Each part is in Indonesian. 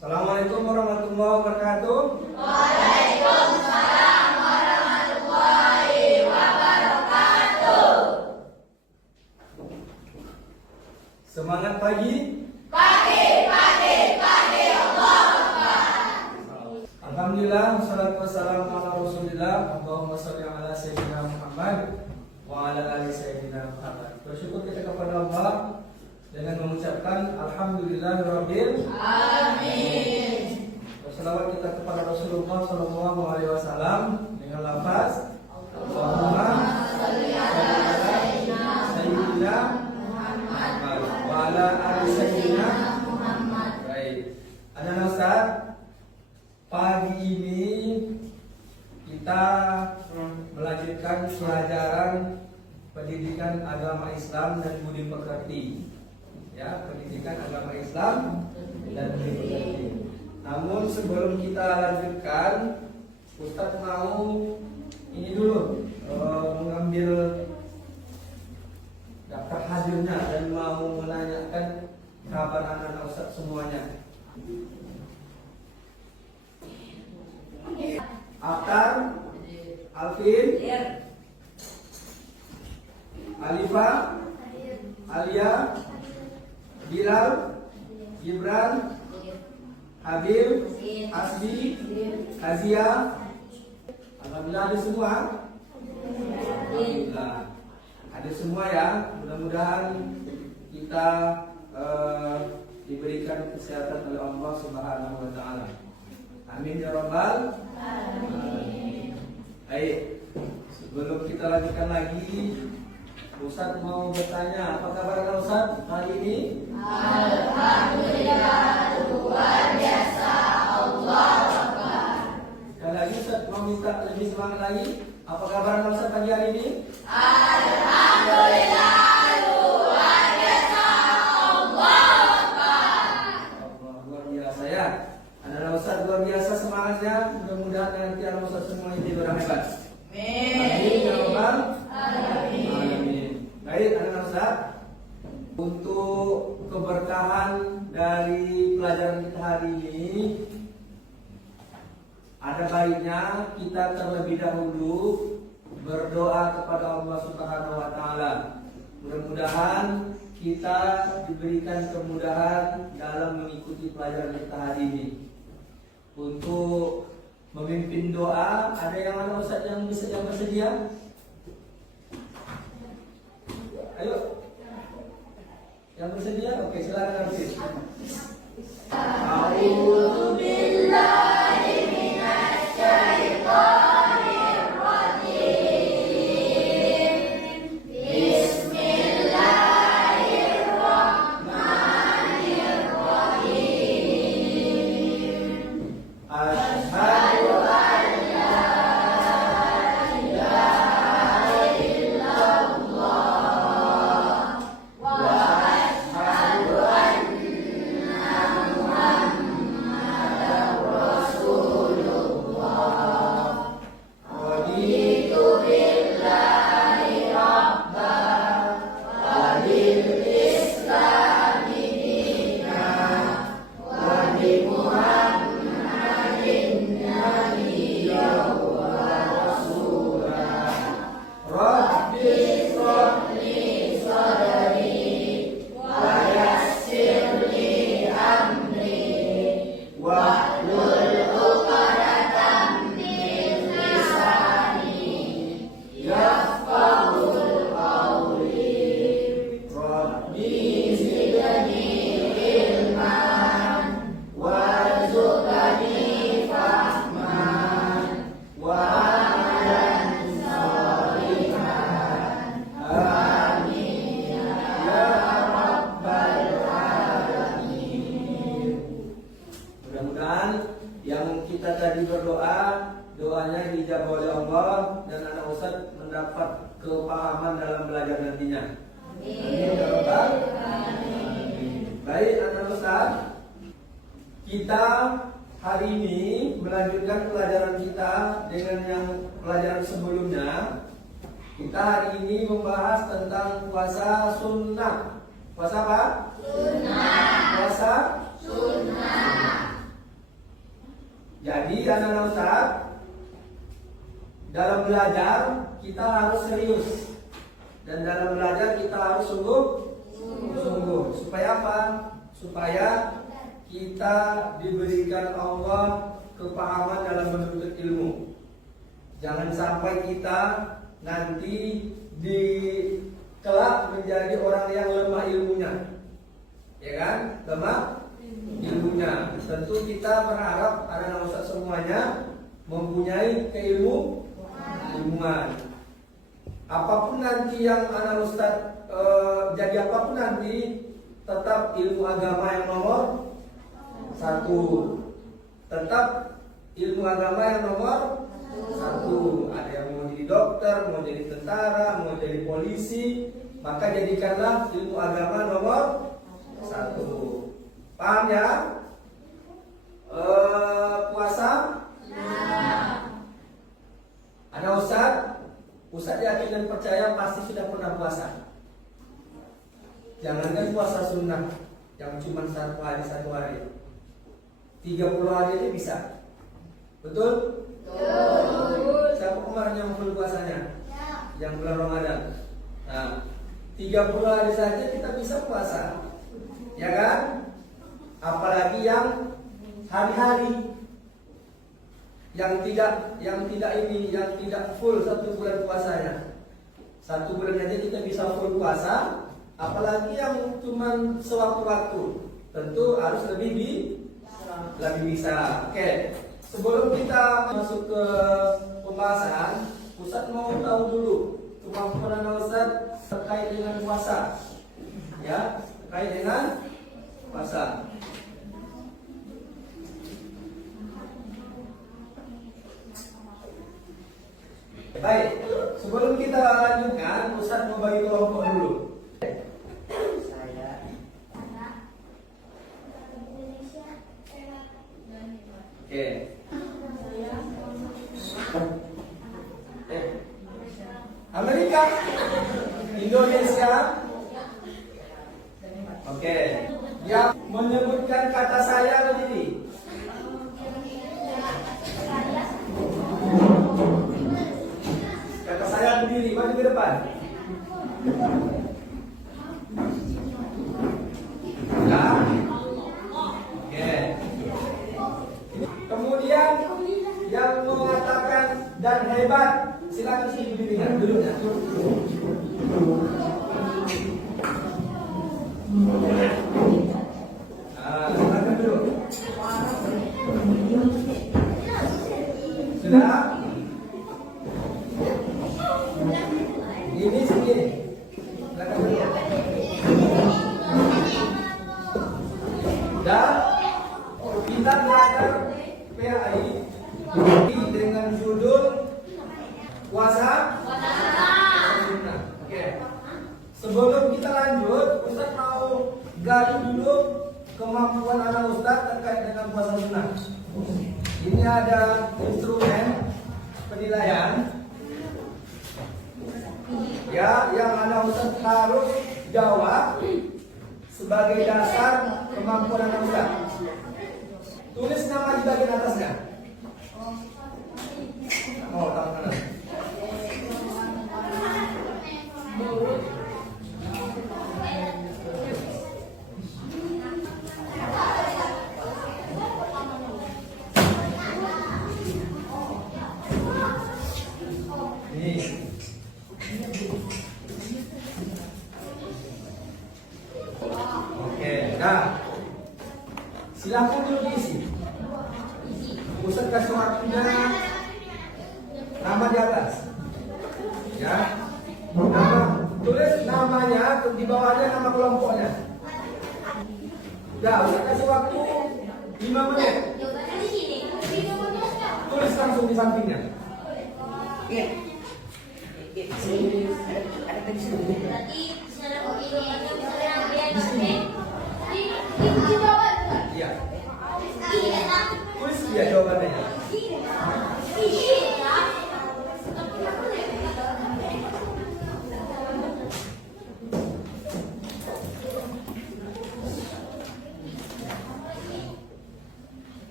Assalamualaikum warahmatullahi wabarakatuh. Waalaikumsalam warahmatullahi wabarakatuh. Semangat pagi. Pagi, Allah Akbar. Alhamdulillah, wassalatu wassalamu ala Rasulillah. Allahumma shalli ala sayyidina Muhammad wa ala ali sayyidina Muhammad. Bersyukur kita kepada Allah dengan mengucapkan alhamdulillahirabbil Amin. Wassalawat kita kepada Rasulullah sallallahu alaihi wasallam dengan lafaz Allahumma shalli ala sayyidina Muhammad wa ala ali sayyidina Muhammad. Baik. Anak-anak Ustaz, pagi ini kita melanjutkan pelajaran pendidikan agama Islam dan budi pekerti. Ya, pendidikan agama Islam dan budi pekerti. Namun sebelum kita lanjutkan, Ustadz mau ini dulu mengambil daftar hadirnya dan mau menanyakan kabar anak-anak Ustadz semuanya. Atar, Alvin, Alifa, Alia, Bilal, Gibran, Habib, Asbi, Azia. Alhamdulillah ada semua. Alhamdulillah ada semua ya. Mudah-mudahan kita diberikan kesehatan oleh Allah Subhanahu wa taala. Amin ya rabbal alamin. Baik, sebelum kita lanjutkan lagi, Ustaz mau bertanya, apa kabar Ustaz hari ini? Alhamdulillah, luar biasa, Allah Akbar. Sekali lagi Ustaz mau minta lebih semangat lagi. Apa kabar Ustaz pagi hari ini? Alhamdulillah, luar biasa, Allah Akbar. Allah, luar biasa ya. Anak-anak Ustaz luar biasa semangatnya. Mudah-mudahan nanti anak Ustaz semua ini orang hebat. Amin ya rabbal alamin. Baik anak-anak Ustaz, untuk keberkahan dari pelajaran kita hari ini, ada baiknya kita terlebih dahulu berdoa kepada Allah Subhanahu wa taala. Mudah-mudahan kita diberikan kemudahan dalam mengikuti pelajaran kita hari ini. Untuk memimpin doa, ada yang mana Ustaz yang bersedia? Ayo. Yang bersedia? Oke, silakan Hafiz. A'udzu billahi minasy syaithanir rajim. Bismillahirrahmanirrahim. Asyhadu an la ilaha illallah wa asyhadu anna Muhammadar Rasulullah. Raditu billahi rabban wa bil islami dinan wa bi Muhammadin nabiyyan wa rasulah. Rabbi shrah li sadri wa yassir li amri wahlul 'uqdatam min lisani yafqahul qawli. Rabbi zidni ilman warzuqni fahman wa amalan shalihan. Amin ya rabbal alamin. Mudah-mudahan yang kita tadi berdoa, doanya dijawab oleh Allah dan anak Ustaz mendapat kepahaman dalam belajar nantinya. Amin ya rabbal alamin. Baik anak Ustaz, kita hari ini melanjutkan pelajaran kita dengan yang pelajaran sebelumnya. Kita hari ini membahas tentang puasa sunnah. Puasa apa? Sunnah. Puasa Sunnah. Jadi anak-anak Ustaz, dalam belajar kita harus serius, dan dalam belajar kita harus sungguh. Supaya apa? Supaya kita diberikan Allah kepahaman dalam menuntut ilmu. Jangan sampai kita nanti di kelak menjadi orang yang lemah ilmunya, ya kan? Lemah ilmunya. Tentu kita berharap anak-anak Ustaz semuanya mempunyai keilmuan. Apapun nanti yang anak Ustaz jadi apapun nanti, tetap ilmu agama yang nomor satu. Tetap ilmu agama yang nomor satu. Ada yang mau jadi dokter, mau jadi tentara, mau jadi polisi, maka jadikanlah ilmu agama nomor satu. Paham ya? Puasa? Ada Ustaz yakin dan percaya pasti sudah pernah puasa. Jangankan puasa sunnah yang cuma 1 hari. 30 hari aja bisa. Betul? Betul. Siapa kemarin yang full puasanya? Yang bulan Ramadan. Nah, 30 hari saja kita bisa puasa. Ya kan? Apalagi yang hari-hari yang tidak full 1 bulan puasanya. 1 bulan aja kita bisa full puasa, apalagi yang cuma sewaktu-waktu. Tentu harus lebih bisa. Oke. Sebelum kita masuk ke pembahasan, Ustaz mau tahu dulu kemampuan Ustaz terkait dengan puasa. Ya, terkait dengan puasa. Baik, sebelum kita lanjutkan, Ustaz mau bagi kelompok dulu. Oke. Amerika, Indonesia. Oke. Yang menyebutkan kata saya berdiri. Kata saya berdiri, maju ke depan. Ya. Oke. Kemudian yang mengatakan dan hebat, silakan sini dirinya dulunya. Silakan dulu. Sudah? Ini segini. Silakan dulu. Dan kita belajar PAI dengan judul puasa. Oke. Sebelum kita lanjut, Ustaz mau gali dulu kemampuan anak Ustaz terkait dengan puasa sunnah. Ini ada instrumen penilaian, ya, yang anak Ustaz harus jawab sebagai dasar kemampuan anak Ustaz. Tulis nama di bagian atasnya. Oh, tangan kanan. Ini. Oke, nah. Silakan dulu diisi. Ustaz kasih waktunya. Nama di atas. Ya. Nama, tulis namanya, di bawahnya nama kelompoknya. Ya, Ustaz kasih waktu 5 menit. Tulis langsung di sampingnya. Iya. Ada di sini. Di sini. Iya. Tulis dia jawabannya.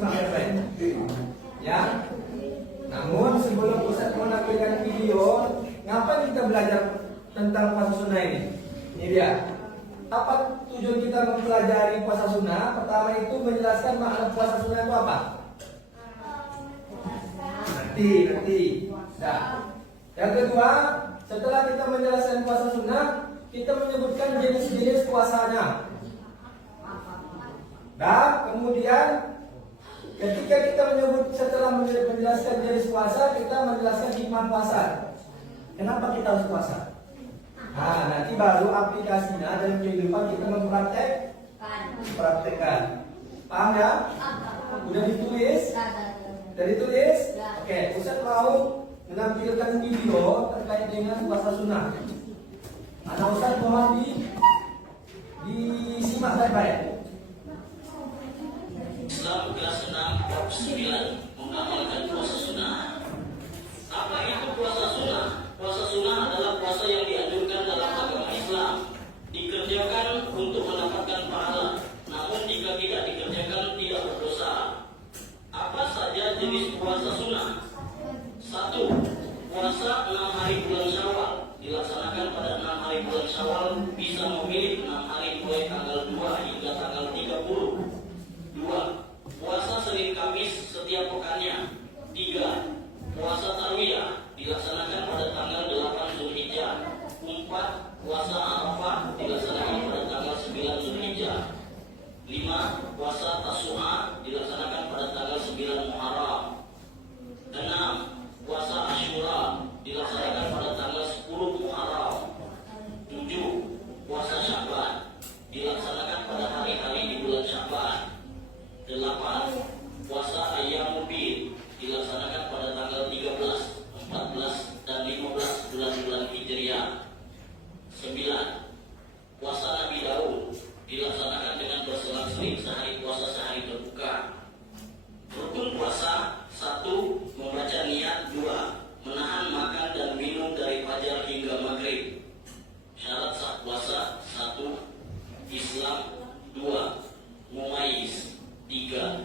simak baik-baik. Ya. Namun sebelum Ustaz menampilkan video, ngapain kita belajar tentang puasa sunnah ini? Ini dia. Apa tujuan kita mempelajari puasa sunnah? Pertama itu menjelaskan makna puasa sunnah itu apa? Nanti. Nah. Yang kedua, setelah kita menjelaskan puasa sunnah, kita menyebutkan jenis-jenis puasanya. Dan kemudian ketika kita setelah menjelaskan jenis puasa, kita menjelaskan hikmah puasa. Kenapa kita harus puasa? Nah, nanti baru aplikasinya dalam kehidupan kita mempraktekkan. Paham ya? Udah ditulis? Udah ditulis? Oke, Ustaz mau menampilkan video terkait dengan puasa sunnah. Anak Ustaz mohon disimak baik-baik. Islam kelas 6 bab 9 mengamalkan puasa sunnah. Apa itu puasa sunnah? Puasa sunnah adalah puasa yang dianjurkan dalam agama Islam, dikerjakan untuk mendapatkan pahala, namun jika tidak dikerjakan tidak berdosa. Apa saja jenis puasa sunnah? 1. Puasa 6 hari bulan Syawal, dilaksanakan pada 6 hari bulan Syawal, bisa memilih 6 hari mulai tanggal 2 hingga tanggal 30. 2. Puasa Senin Kamis setiap pekannya. 3. Puasa Tarwiyah dilaksanakan pada tanggal 8 Zulhijjah. 4. Puasa Arafah dilaksanakan pada tanggal 9 Zulhijjah. 5. Puasa Tasu'a dilaksanakan pada tanggal 9 Muharram. 6. Puasa Asyura dilaksanakan pada tanggal 10 Muharram. 7. Puasa Sya'ban dilaksanakan pada hari-hari di bulan Sya'ban. 8. Puasa Ayyamul Bid dilaksanakan pada tanggal 13, 14, dan 15 bulan-bulan Hijriah. 9. Puasa Nabi Daud dilaksanakan dengan berselang-seling sehari puasa sehari berbuka. Rukun puasa: 1. Membaca niat. 2. Menahan makan dan minum dari fajar hingga maghrib. Syarat sah puasa: 1. Islam. 2. Mumayyiz. 3.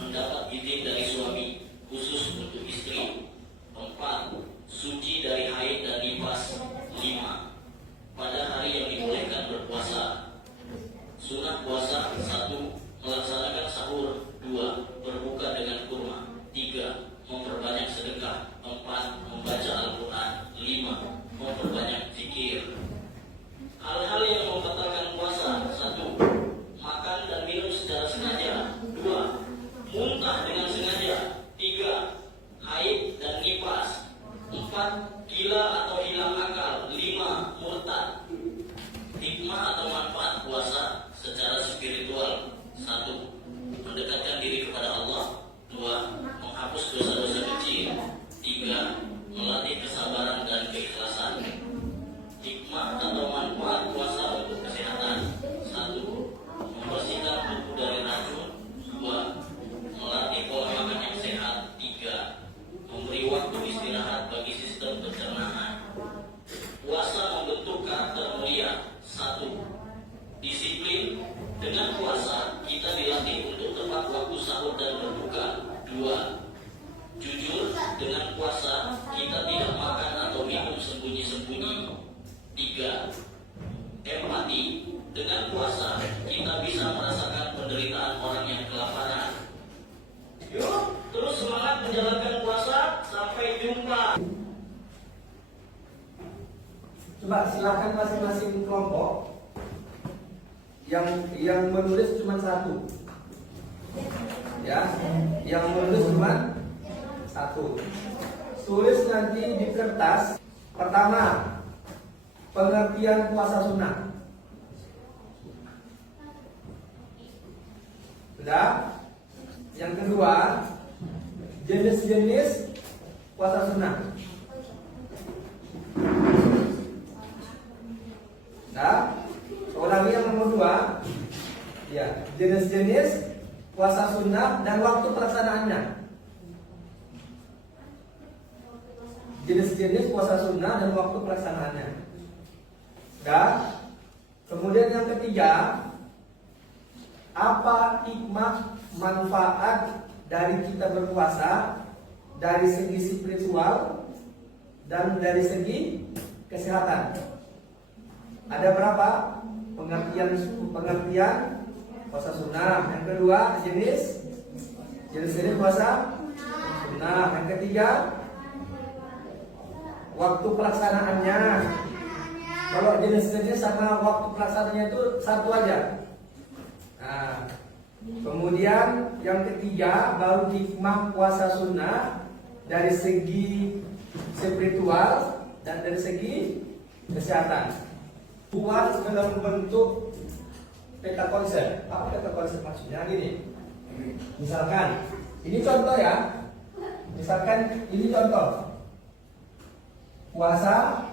Mendapat izin dari suami khusus untuk istri. 4. Suci dari haid dan nifas. 5. Pada hari yang dibolehkan berpuasa. Sunah puasa: 1. Melaksanakan sahur. 2. Berbuka dengan kurma. 3. Memperbanyak sedekah. 4. Membaca Al-Quran. 5. Memperbanyak zikir. Hal-hal yang membatalkan puasa: 1. Makan dan minum secara sengaja. 2. Muntah dengan sengaja. 3. Haid dan nifas. 4. Gila atau hilang akal. 5. Murtad. Hikmah atau manfaat puasa secara spiritual: 1. Mendekatkan diri kepada Allah. 2. Menghapus dosa-dosa kecil. 3. Melatih kesabaran dan keikhlasan. Hikmah atau manfaat puasa untuk kesehatan: 1. Membersihkan tubuh dari racun. 2. Melatih pola makan yang sehat. 3. Memberi waktu istirahat bagi sistem pencernaan. Puasa membentuk karakter mulia. 1. Disiplin. Dengan puasa kita dilatih untuk tepat waktu sahur dan berbuka. 2. Jujur. Dengan puasa kita tidak makan atau minum sembunyi-sembunyi. 3. Empati. Dengan puasa kita bisa merasakan penderitaan orang yang kelaparan. Yuk, terus semangat menjalankan puasa. Sampai jumpa. Coba silakan masing-masing kelompok yang menulis cuma 1. Ya, yang menulis cuma 1. Tulis nanti di kertas. Pertama, pengertian puasa sunnah. Sudah? Yang kedua, jenis-jenis puasa sunnah. Nah, ulangi yang nomor 2. Ya, jenis-jenis puasa sunnah dan waktu pelaksanaannya. Jenis-jenis puasa sunnah dan waktu pelaksanaannya. Dan kemudian yang ketiga, apa hikmah manfaat dari kita berpuasa dari segi spiritual dan dari segi kesehatan? Ada berapa pengertian puasa sunnah? Yang kedua, jenis puasa sunnah. Yang ketiga, waktu pelaksanaannya. Kalau jenis-jenis sama waktu pelaksanaannya itu satu aja. Nah, kemudian yang ketiga baru hikmah puasa sunnah dari segi spiritual dan dari segi kesehatan. Buat dalam bentuk peta konsep. Apa peta konsep maksudnya? Gini. Misalkan, ini contoh ya. Misalkan ini contoh. Puasa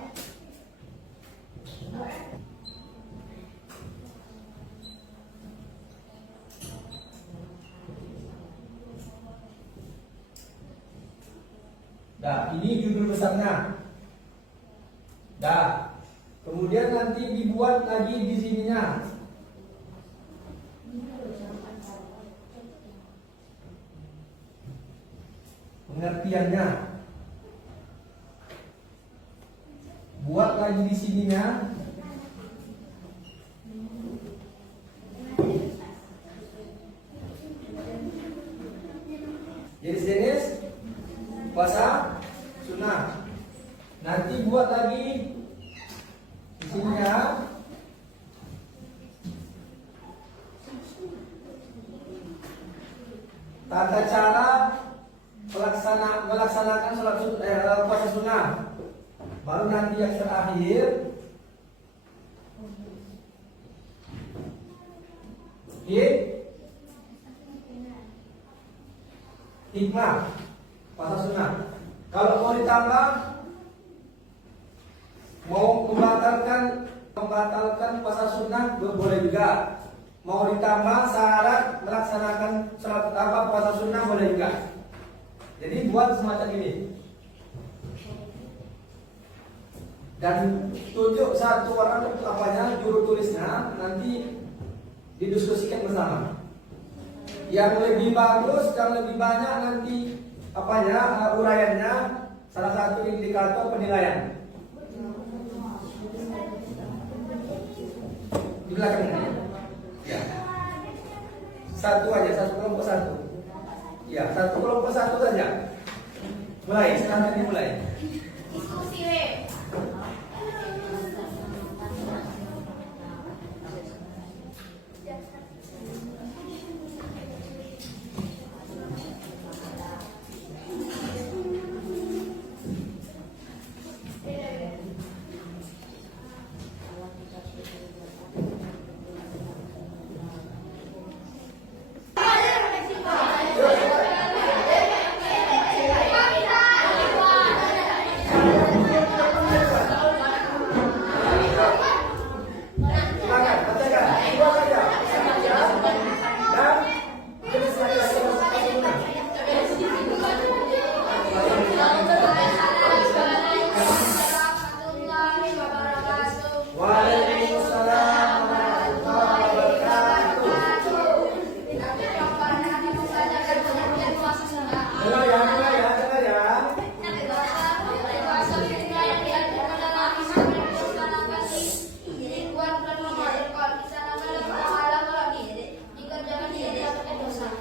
ini judul besarnya. Kemudian nanti dibuat lagi di sininya. Pengertiannya. Buat lagi di sininya. Jenis-jenis puasa sunnah. Nanti buat lagi di sini ya. Tata cara melaksanakan puasa sunnah. Baru nanti yang terakhir hikmah puasa sunnah. Kalau mau ditambah, mau membatalkan puasa sunnah boleh juga. Mau ditambah syarat melaksanakan puasa sunnah boleh juga. Jadi buat semacam ini. Dan tunjuk satu orang juru tulisnya, nanti didiskusikan bersama. Yang lebih bagus dan lebih banyak nanti uraiannya salah satu indikator penilaian. Di belakang ini. Ya. Satu aja, satu kelompok satu. Ya, satu kelompok satu saja. Mulai, sekarang dimulai.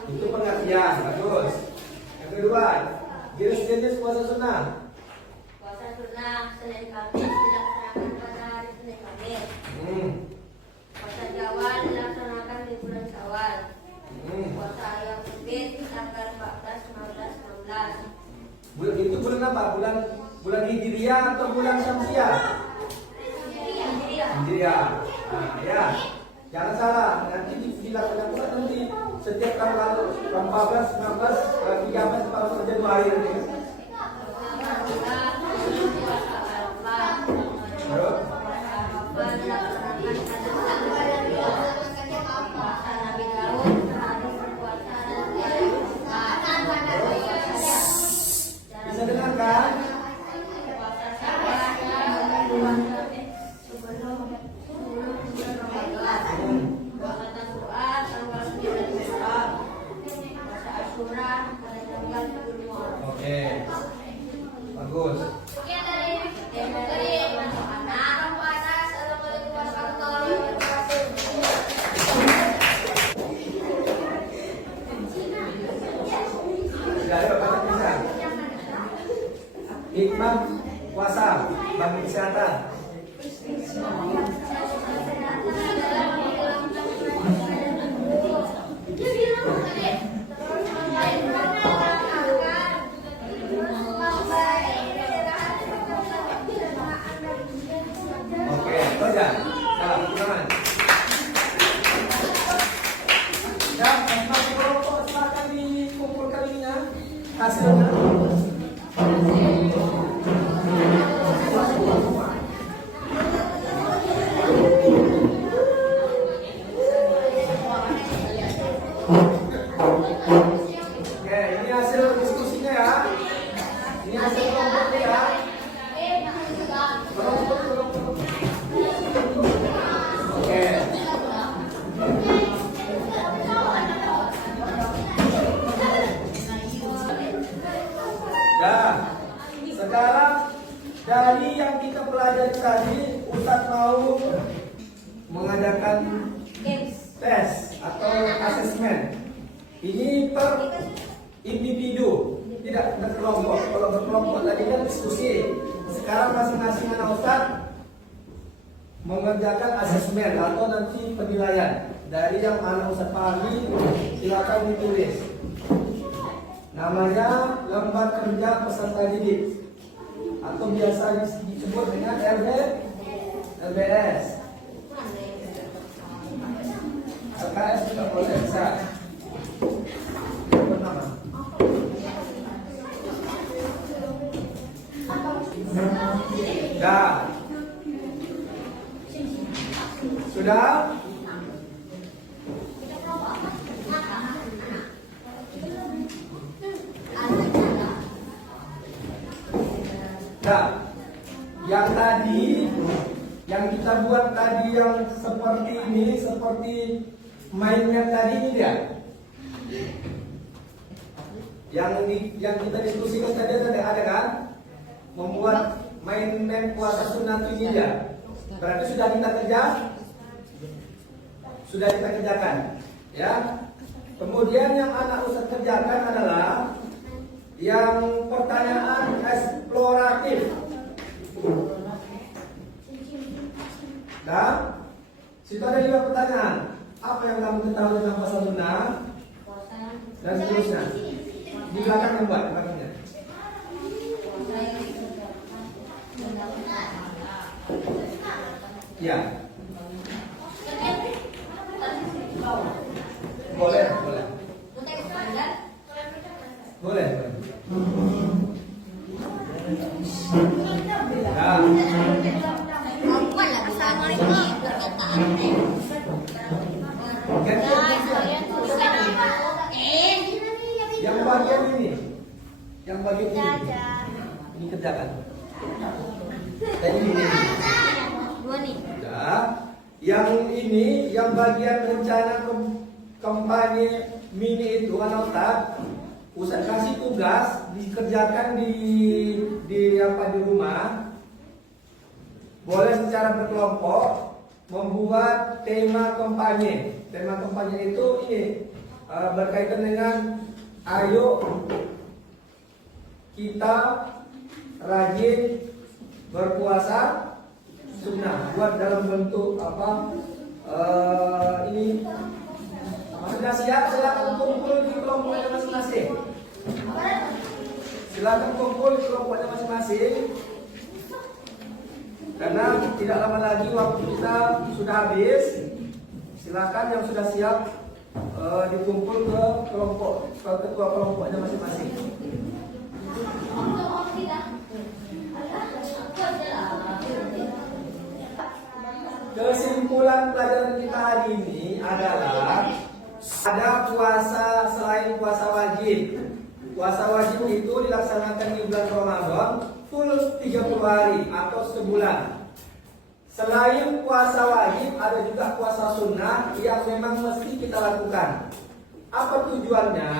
Itu pengertian, bagus. Yang kedua, jenis-jenis puasa sunnah. Puasa sunnah Senin Kamis dilaksanakan pada hari Senin Kamis. Puasa Syawal dilaksanakan di bulan Syawal. Puasa Ayam Kebit tanggal 14, 15, 16. Itu bulan apa? Bulan Hijriah atau bulan Syamsiah? Hijriah. Nah, ya. Jangan salah, nanti dilaksanakan nanti setiap tanggal 14, 19, 13, 14 Januari ini. Bisa dengarkan? Tanggal 9 dan Games. tes atau asesmen. Ini per individu, tidak berkelompok. Kalau berkelompok tadi kan diskusi. Sekarang masing-masing anak ustadz mengerjakan asesmen atau nanti penilaian. Dari yang anak ustadz pahami, silakan ditulis. Namanya lembar kerja peserta didik atau biasa disebut dengan LBS. LKS juga boleh bisa. Bernama. Dah. Sudah? Nah, yang tadi, yang kita buat tadi yang seperti ini, seperti mainnya tadi ini dia. Yang kita diskusikan tadi ada kan? Membuat main puasa sunat ini dia. Berarti sudah kita kerja, sudah kita kerjakan, ya. Kemudian yang anak ustadz kerjakan adalah yang pertanyaan eksploratif. Dan situ ada 5 pertanyaan. Apa yang kamu ketahui tentang puasa sunnah? Dan seterusnya. Di belakang membuat belakangnya. Ya. Boleh, boleh. Boleh. Nah. Yang bagian ini, yang bagian ini kerjakan. Dan ini. Dua nih. Ya. Yang ini, yang bagian rencana kampanye mini itu kan Ustaz kasih tugas dikerjakan di rumah. Boleh secara berkelompok membuat tema kampanye. Tema kampanye itu ini berkaitan dengan ayo kita rajin berpuasa sunnah. Buat dalam bentuk apa? Ini sudah siap, silakan kumpul di kelompoknya masing-masing. Silakan kumpul di kelompoknya masing-masing. Karena tidak lama lagi waktu kita sudah habis. Silakan yang sudah siap dikumpul ke kelompok, ke ketua kelompoknya masing-masing. Kesimpulan pelajaran kita hari ini adalah ada puasa selain puasa wajib. Puasa wajib itu dilaksanakan di bulan Ramadan full 30 hari atau sebulan. Selain puasa wajib ada juga puasa sunnah yang memang mesti kita lakukan. Apa tujuannya?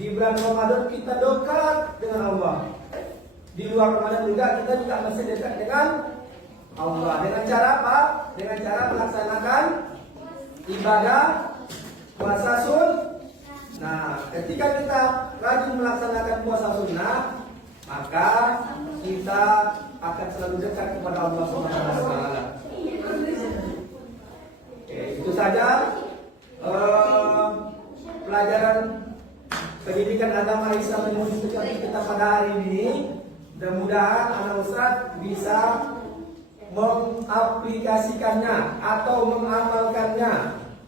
Di bulan Ramadan kita dekat dengan Allah. Di luar Ramadan juga kita juga mesti dekat dengan Allah. Dengan cara apa? Dengan cara melaksanakan ibadah puasa sunnah. Nah, ketika kita rajin melaksanakan puasa sunnah, maka kita akan selalu dekat kepada Allah Subhanahu wa taala. Oke, itu saja pelajaran pendidikan agama Islam yang kita pada hari ini. Mudah-mudahan anak ustadz bisa mengaplikasikannya atau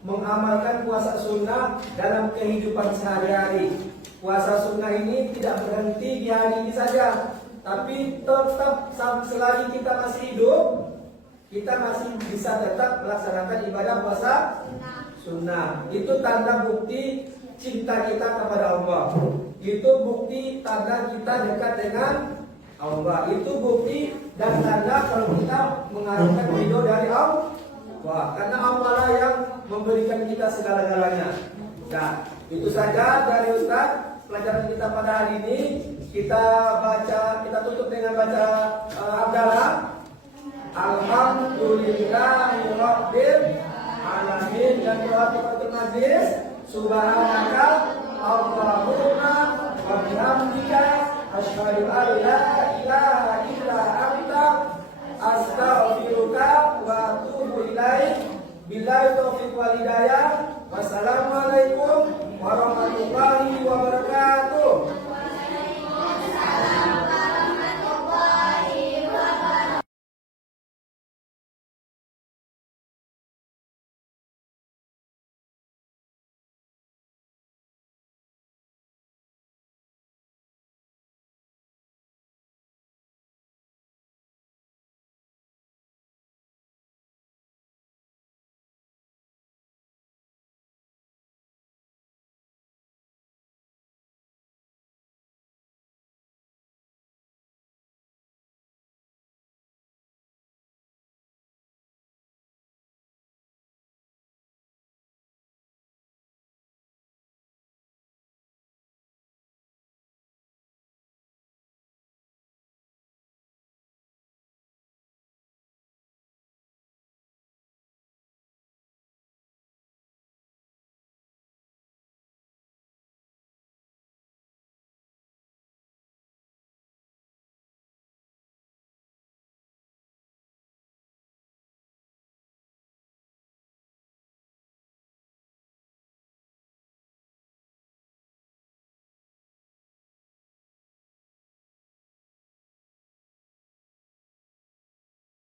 mengamalkan puasa sunnah dalam kehidupan sehari-hari. Puasa sunnah ini tidak berhenti di hari ini saja, tapi tetap selagi kita masih hidup, kita masih bisa tetap melaksanakan ibadah puasa sunnah. Itu tanda bukti cinta kita kepada Allah. Itu bukti tanda kita dekat dengan Allah. Itu bukti dan tanda kalau kita mengharapkan ridho dari Allah. Karena Allah lah yang memberikan kita segala-galanya. Nah, itu saja dari Ustaz pelajaran kita pada hari ini. Kita tutup dengan baca Abdallah. Alhamdulillahirabbil alamin. dengan doa tahiyatul majlis. Subhanaka Allahumma wa bihamdika asyhadu an la ilaha illa anta astaghfiruka wa atubu ilaik. Billahi taufiq wal hidayah. Wassalamualaikum warahmatullahi wabarakatuh.